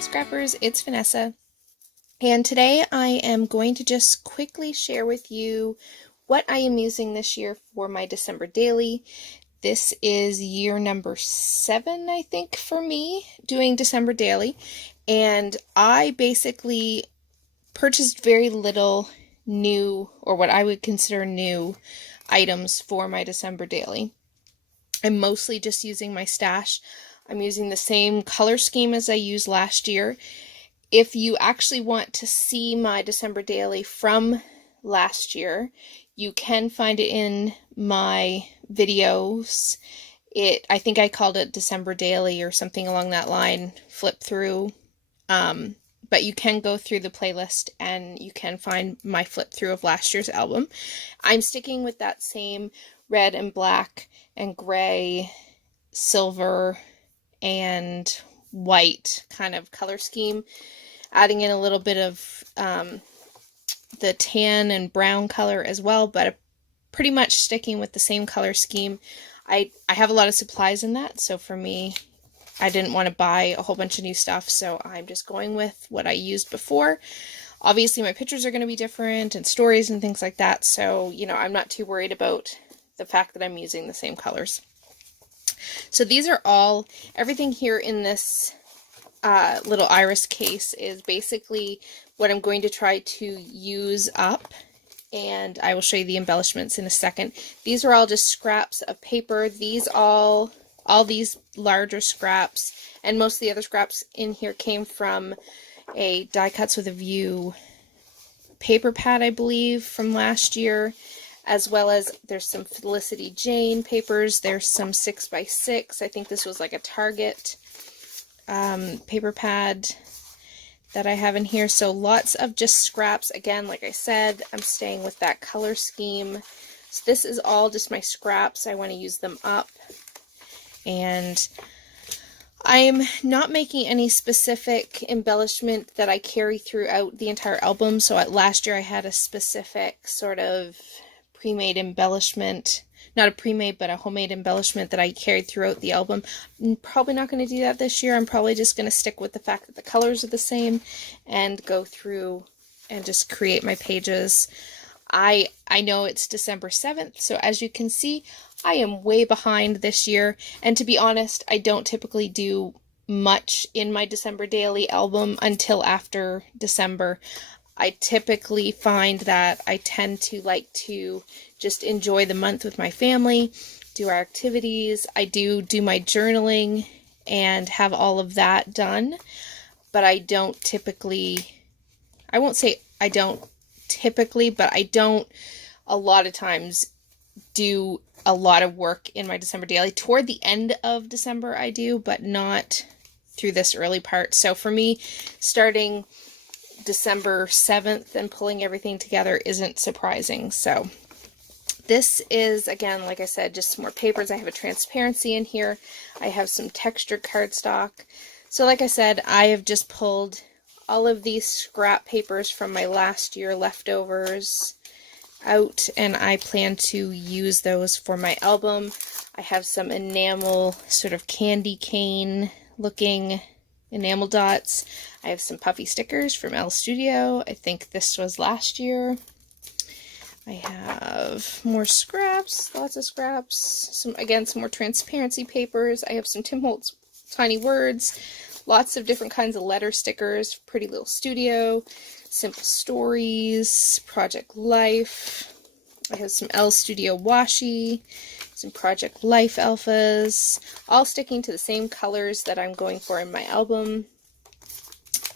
Hey Scrappers, it's Vanessa, and today I am going to just quickly share with you what I am using this year for my December daily. This is year number 7, I think, for me doing December daily, and I basically purchased very little new, or what I would consider new, items for my December daily. I'm mostly just using my stash. I'm using the same color scheme as I used last year. If you actually want to see my December daily from last year, you can find it in my videos. I think I called it December daily or something along that line, flip through. But you can go through the playlist and you can find my flip through of last year's album. I'm sticking with that same red and black and gray, silver and white kind of color scheme, adding in a little bit of the tan and brown color as well, but pretty much sticking with the same color scheme. I have a lot of supplies in that, so for me, I didn't want to buy a whole bunch of new stuff, so I'm just going with what I used before. Obviously, my pictures are going to be different and stories and things like that, so, I'm not too worried about the fact that I'm using the same colors. So these are everything here in this little iris case is basically what I'm going to try to use up, and I will show you the embellishments in a second. These are all just scraps of paper. These all these larger scraps, and most of the other scraps in here came from a Die Cuts with a View paper pad, I believe, from last year, as well as there's some Felicity Jane papers. There's some 6x6. I think this was like a Target paper pad that I have in here. So lots of just scraps. Again, like I said, I'm staying with that color scheme. So this is all just my scraps. I want to use them up. And I'm not making any specific embellishment that I carry throughout the entire album. So last year I had a specific sort of pre-made embellishment, not a pre-made, but a homemade embellishment that I carried throughout the album. I'm probably not going to do that this year. I'm probably just going to stick with the fact that the colors are the same and go through and just create my pages. I know it's December 7th, so as you can see, I am way behind this year, and to be honest, I don't typically do much in my December daily album until after December. I typically find that I tend to like to just enjoy the month with my family, do our activities. I do my journaling and have all of that done, but I don't typically, I won't say I don't typically, but I don't a lot of times do a lot of work in my December daily. Toward the end of December I do, but not through this early part. So for me, starting December 7th and pulling everything together isn't surprising. So this is, again, like I said, just some more papers. I have a transparency in here. I have some textured cardstock. So like I said, I have just pulled all of these scrap papers from my last year leftovers out, and I plan to use those for my album. I have some enamel, sort of candy cane looking enamel dots. I have some puffy stickers from Elle Studio. I think this was last year. I have more scraps, lots of scraps. Some more transparency papers. I have some Tim Holtz Tiny Words. Lots of different kinds of letter stickers. Pretty Little Studio, Simple Stories, Project Life. I have some Elle Studio washi, some Project Life alphas, all sticking to the same colors that I'm going for in my album.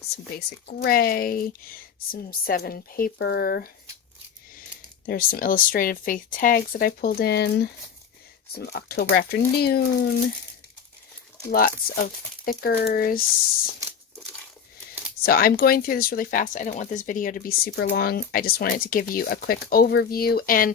Some basic gray, some 7 paper. There's some illustrated faith tags that I pulled in, some October Afternoon, lots of thickers. So I'm going through this really fast. I don't want this video to be super long. I just wanted to give you a quick overview, and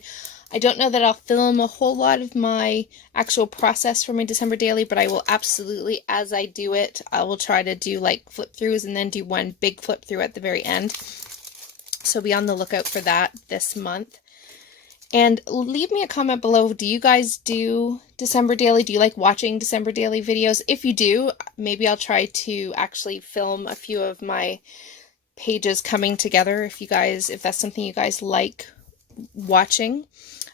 I don't know that I'll film a whole lot of my actual process for my December daily, but I will absolutely, as I do it, I will try to do like flip throughs and then do one big flip through at the very end. So be on the lookout for that this month. And leave me a comment below. Do you guys do December Daily? Do you like watching December Daily videos? If you do, maybe I'll try to actually film a few of my pages coming together if that's something you guys like watching.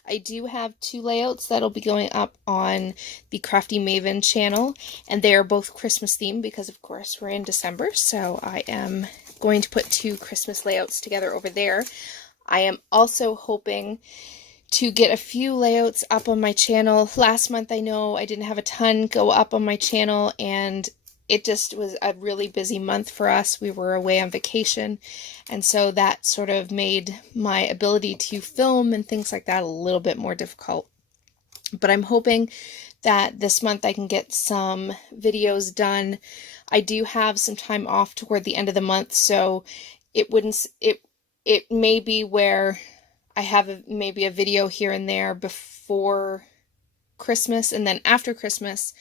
I do have 2 layouts that'll be going up on the Crafty Maven channel, and they are both Christmas themed because of course we're in December, so I am going to put 2 Christmas layouts together over there. I am also hoping to get a few layouts up on my channel. Last month I know I didn't have a ton go up on my channel, and it just was a really busy month for us. We were away on vacation, and so that sort of made my ability to film and things like that a little bit more difficult. But I'm hoping that this month I can get some videos done. I do have some time off toward the end of the month, so it may be where I have maybe a video here and there before Christmas, and then after Christmas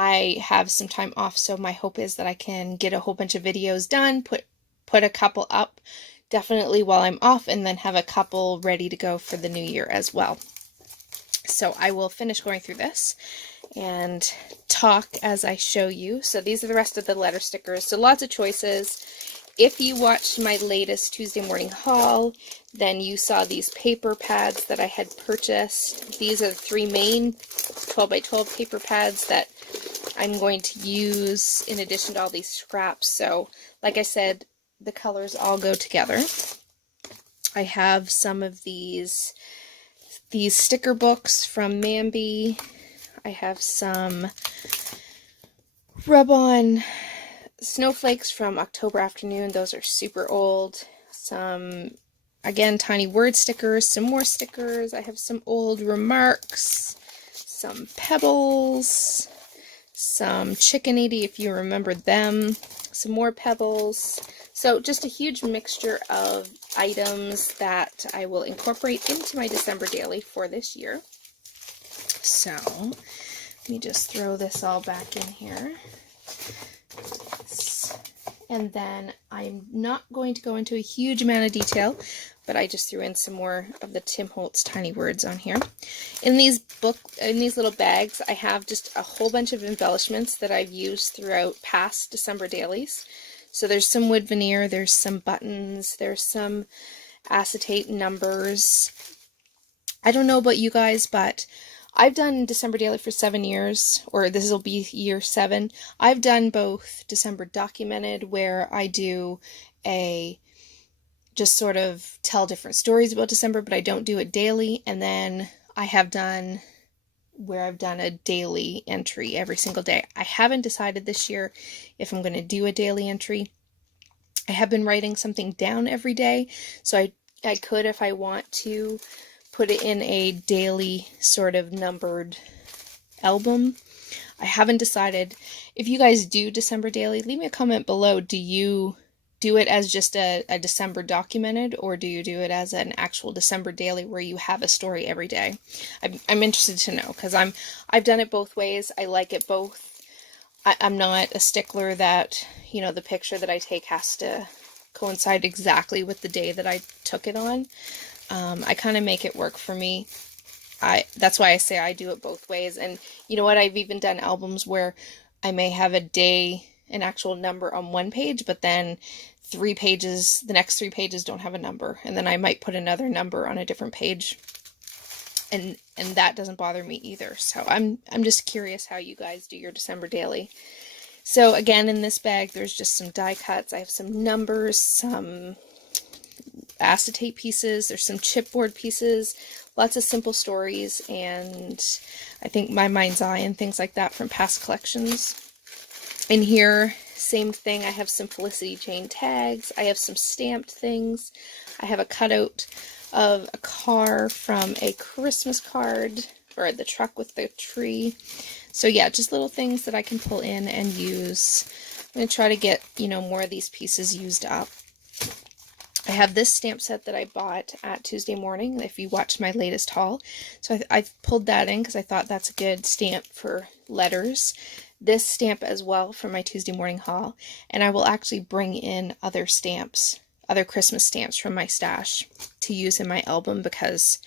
I have some time off, so my hope is that I can get a whole bunch of videos done, put a couple up definitely while I'm off, and then have a couple ready to go for the new year as well. So I will finish going through this and talk as I show you. So these are the rest of the letter stickers, so lots of choices. If you watched my latest Tuesday morning haul, then you saw these paper pads that I had purchased. These are the 3 main 12 by 12 paper pads that I'm going to use in addition to all these scraps. So, like I said, the colors all go together. I have some of these sticker books from Mambi. I have some rub-on snowflakes from October Afternoon. Those are super old. Some, again, tiny word stickers, some more stickers. I have some old remarks, some pebbles, some Chickenity if you remember them, some more pebbles. So just a huge mixture of items that I will incorporate into my December Daily for this year. So let me just throw this all back in here. And then I'm not going to go into a huge amount of detail, but I just threw in some more of the Tim Holtz tiny words on here. In these little bags, I have just a whole bunch of embellishments that I've used throughout past December dailies. So there's some wood veneer, there's some buttons, there's some acetate numbers. I don't know about you guys, but I've done December Daily for 7 years, or this will be year 7. I've done both December Documented, where I do just sort of tell different stories about December, but I don't do it daily. And then I have done where I've done a daily entry every single day. I haven't decided this year if I'm going to do a daily entry. I have been writing something down every day, so I could, if I want to, put it in a daily sort of numbered album. I haven't decided. If you guys do December Daily, leave me a comment below. Do you do it as just a December Documented, or do you do it as an actual December Daily where you have a story every day? I'm interested to know, because I've done it both ways. I like it both. I'm not a stickler that, you know, the picture that I take has to coincide exactly with the day that I took it on. I kind of make it work for me. That's why I say I do it both ways. And you know what? I've even done albums where I may have a day, an actual number on one page, but then the next 3 pages don't have a number. And then I might put another number on a different page. And that doesn't bother me either. So I'm just curious how you guys do your December Daily. So again, in this bag, there's just some die cuts. I have some numbers, some acetate pieces, there's some chipboard pieces, lots of simple stories, and I think My Mind's Eye and things like that from past collections. In here, same thing, I have some Felicity Jane tags, I have some stamped things, I have a cutout of a car from a Christmas card, or the truck with the tree. So yeah, just little things that I can pull in and use. I'm going to try to get, you know, more of these pieces used up. I have this stamp set that I bought at Tuesday morning, if you watched my latest haul. So I pulled that in because I thought that's a good stamp for letters. This stamp as well for my Tuesday morning haul. And I will actually bring in other stamps, other Christmas stamps from my stash to use in my album, because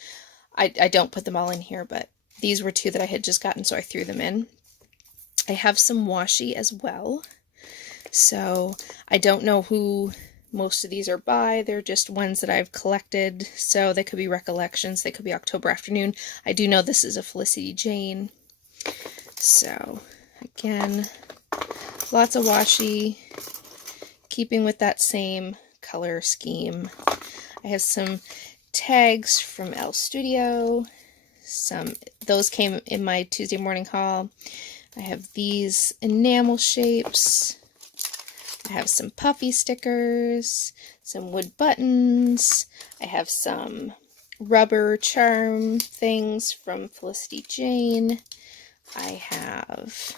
I don't put them all in here, but these were 2 that I had just gotten, so I threw them in. I have some washi as well. So I don't know who most of these are by. They're just ones that I've collected. So they could be recollections. They could be October Afternoon. I do know this is a Felicity Jane. So again, lots of washi, keeping with that same color scheme. I have some tags from Elle Studio. Those came in my Tuesday morning haul. I have these enamel shapes. I have some puffy stickers, some wood buttons. I have some rubber charm things from Felicity Jane. I have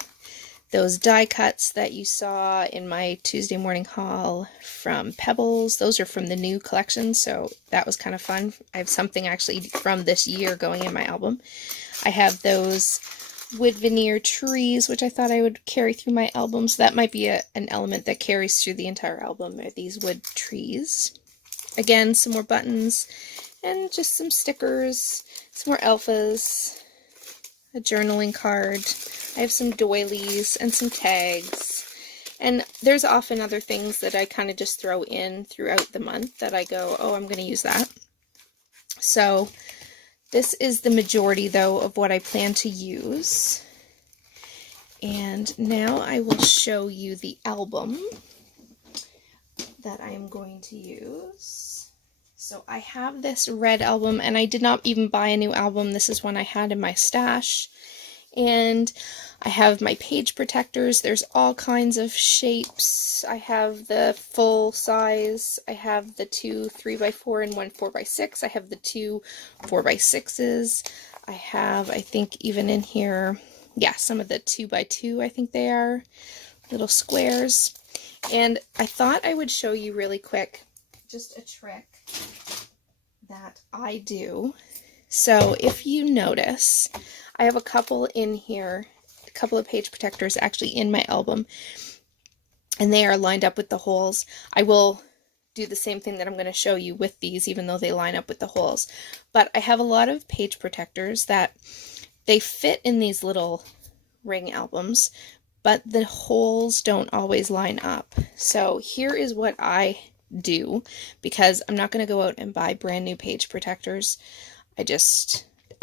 those die cuts that you saw in my Tuesday morning haul from Pebbles. Those are from the new collection, so that was kind of fun. I have something actually from this year going in my album. I have those wood veneer trees, which I thought I would carry through my album, so that might be an element that carries through the entire album, are these wood trees. Again, some more buttons, and just some stickers, some more alphas, a journaling card. I have some doilies and some tags, and there's often other things that I kind of just throw in throughout the month that I go, oh, I'm going to use that. So this is the majority, though, of what I plan to use. And now I will show you the album that I am going to use. So I have this red album, and I did not even buy a new album. This is one I had in my stash. And I have my page protectors. There's all kinds of shapes. I have the full size. I have the 2 3x4 and 1 4x6. I have the 2 4x6s. I have, I think, even in here, yeah, some of the 2x2, I think they are, little squares. And I thought I would show you really quick just a trick that I do. So if you notice, I have a couple in here, a couple of page protectors actually in my album, and they are lined up with the holes. I will do the same thing that I'm going to show you with these, even though they line up with the holes. But I have a lot of page protectors that they fit in these little ring albums, but the holes don't always line up. So here is what I do, because I'm not going to go out and buy brand new page protectors. I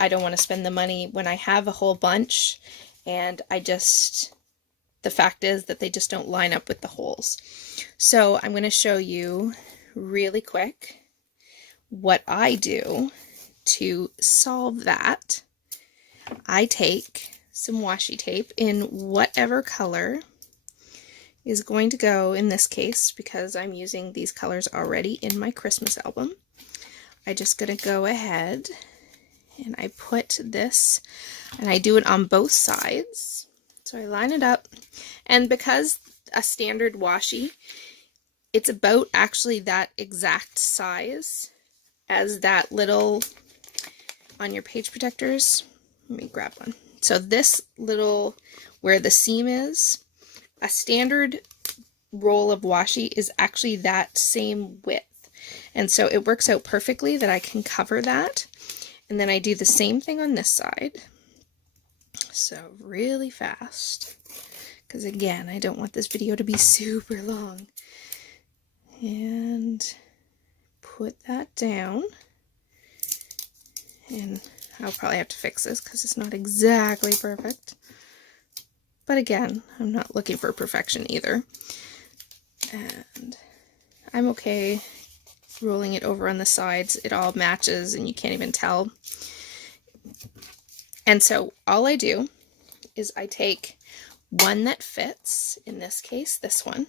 don't want to spend the money when I have a whole bunch, and the fact is that they just don't line up with the holes. So I'm going to show you really quick what I do to solve that. I take some washi tape in whatever color is going to go in this case, because I'm using these colors already in my Christmas album. I just going to go ahead and I put this, and I do it on both sides. So I line it up, and because a standard washi, it's about actually that exact size as that little on your page protectors. Let me grab one. So this little, where the seam is, a standard roll of washi is actually that same width. And so it works out perfectly that I can cover that. And then I do the same thing on this side. So really fast, because again, I don't want this video to be super long. And put that down. And I'll probably have to fix this because it's not exactly perfect. But again, I'm not looking for perfection either. And I'm okay rolling it over on the sides. It all matches and you can't even tell. And so all I do is I take one that fits, in this case, this one.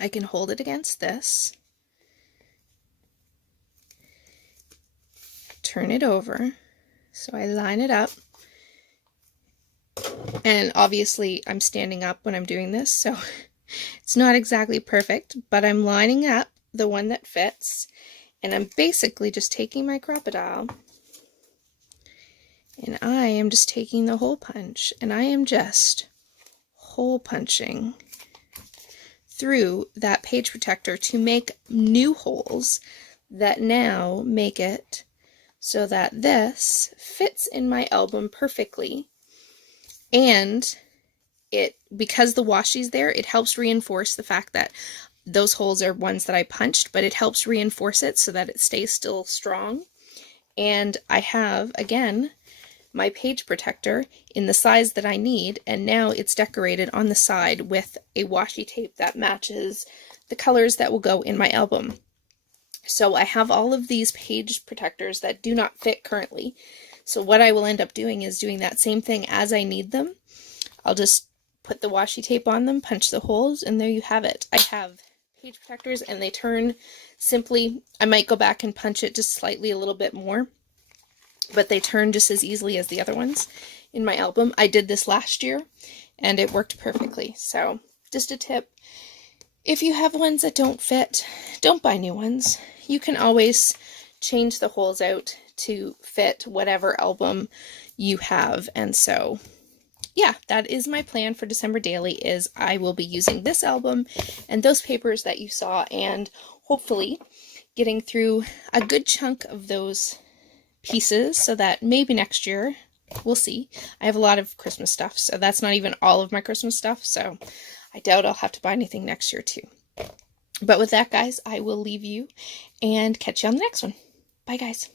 I can hold it against this, turn it over, so I line it up, and obviously I'm standing up when I'm doing this, so it's not exactly perfect, but I'm lining up the one that fits, and I'm basically just taking my Crop-A-Dile, and I am just taking the hole punch, and I am just hole punching through that page protector to make new holes that now make it so that this fits in my album perfectly. And because the washi's there, it helps reinforce the fact that those holes are ones that I punched, but it helps reinforce it so that it stays still strong. And I have, again, my page protector in the size that I need, and now it's decorated on the side with a washi tape that matches the colors that will go in my album. So I have all of these page protectors that do not fit currently. So what I will end up doing is doing that same thing as I need them. I'll just put the washi tape on them, punch the holes, and there you have it. I have page protectors and they turn simply. I might go back and punch it just slightly a little bit more, but they turn just as easily as the other ones in my album. I did this last year and it worked perfectly. So just a tip. If you have ones that don't fit, don't buy new ones. You can always change the holes out to fit whatever album you have. And so, yeah, that is my plan for December Daily, is I will be using this album and those papers that you saw, and hopefully getting through a good chunk of those pieces so that maybe next year, we'll see. I have a lot of Christmas stuff, so that's not even all of my Christmas stuff, so I doubt I'll have to buy anything next year too. But with that, guys, I will leave you and catch you on the next one. Bye, guys.